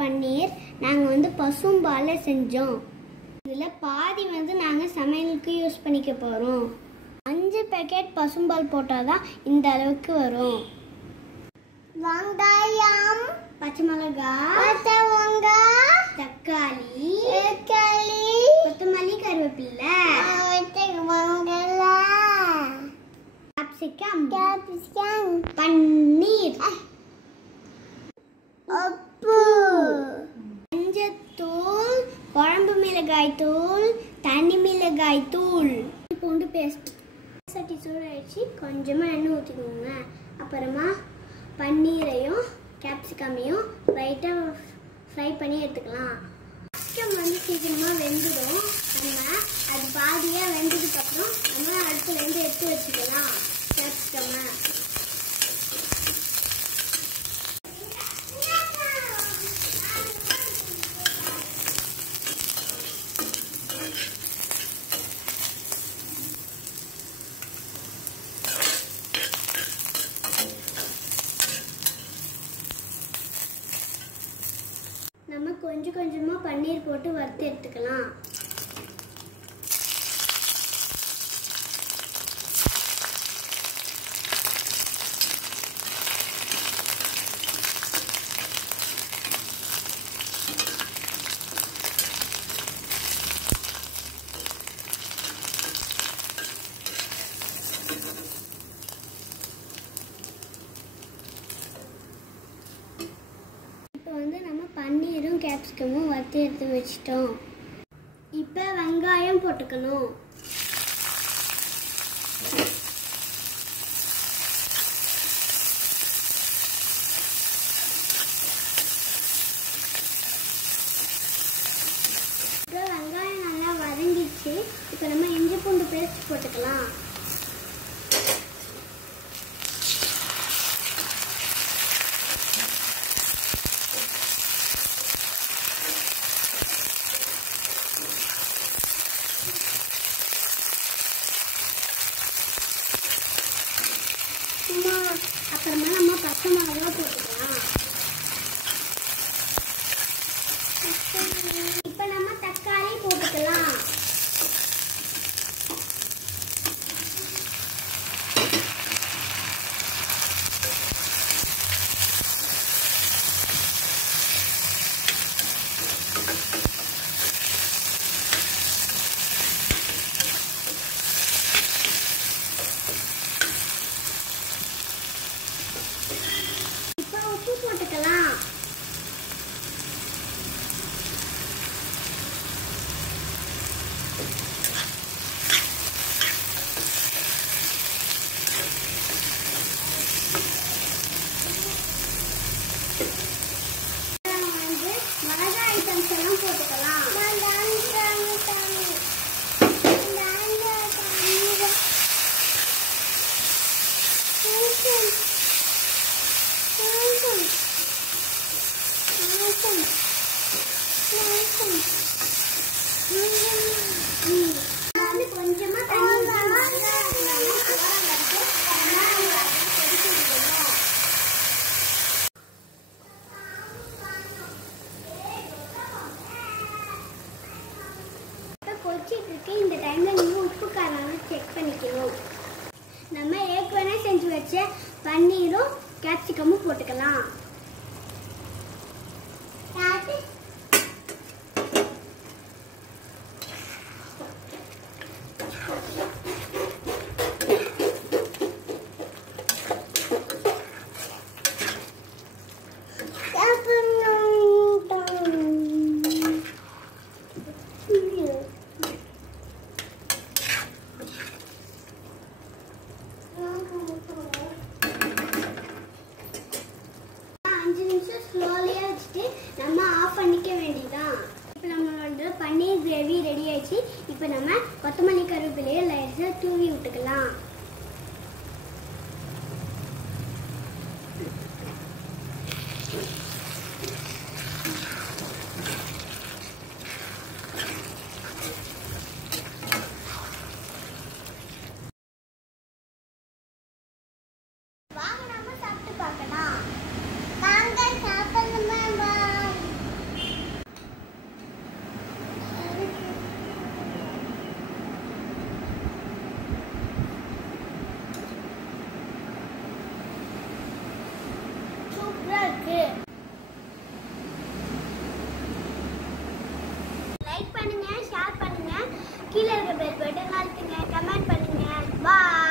பன்னீர் நாங்கள் பசும்பாலை செஞ்சோம். இதில் பாதி நாங்கள் சமையலுக்கு யூஸ் பண்ணிக்க போகிறோம். 5 பேக்கெட் பசும்பால் போட்டால் தான் இந்த அளவுக்கு வரும். வெங்காயம், பச்சை மிளகாய், தக்காளி, கொத்தமல்லி, கருவேப்பிலை, கேப்சிகம், பன்னீர், உப்பு, மஞ்சத்தூள், குழம்பு மிளகாய் தூள், தனி மிளகாய் தூள், பூண்டு பேஸ்ட். சட்டி சூடாயிடுச்சு, கொஞ்சமாக எண்ணெய் ஊற்றிக்கோங்க. அப்புறமா பன்னீரையும் கேப்சிகமையும் லைட்டாக ஃப்ரை பண்ணி எடுத்துக்கலாம். கேப்சிகம் சீக்கிரமாக வெந்துடும். நம்ம அது பாதியாக வெந்ததுக்கப்புறம் நம்ம அடுப்புலேருந்து எடுத்து வச்சுக்கலாம். கேப்சிகமை நம்ம கொஞ்சம் கொஞ்சமாக பன்னீர் போட்டு வறுத்து எடுத்துக்கலாம். நம்ம பன்னீரும் கேப்சிகமும் வறுத்து எடுத்து வச்சிட்டோம். இப்போ வெங்காயம் போட்டுக்கணும். இப்போ வெங்காயம் நல்லா வதங்கிச்சு. இப்போ நம்ம இஞ்சி பூண்டு பேஸ்ட் போட்டுக்கலாம். அப்புறமா நம்ம பச்சை மிளகா போட்டுக்கலாம். இப்போ நம்ம தக்காளி போட்டுக்கலாம். உப்பு போட்டுக்கலாம். மிளகா ஐட்டம்ஸ் எல்லாம் போட்டுக்கலாம். கொஞ்சமா கொதிச்சிட்டு இருக்கு. இந்த டைம்ல நீங்க உப்பு காரம் செக் பண்ணிக்கணும். நம்ம ஏற்கனவே செஞ்சு வச்ச பன்னீரும் கேப்சிகமும் போட்டுக்கலாம். பன்னீர் கிரேவி ரெடி ஆயிடுச்சு. இப்போ நம்ம கொத்தமல்லி கருவேப்பிலையை லைட்டா தூவி விட்டுக்கலாம். வாங்க நம்ம சாப்பிட்டு பார்க்கலாம். வாங்க சாப்பிடலாம். லைக் பண்ணுங்க, ஷேர் பண்ணுங்க, கீழே இருக்க பெல் பட்டன் அழுத்துங்க, கமெண்ட் பண்ணுங்க. பாய்.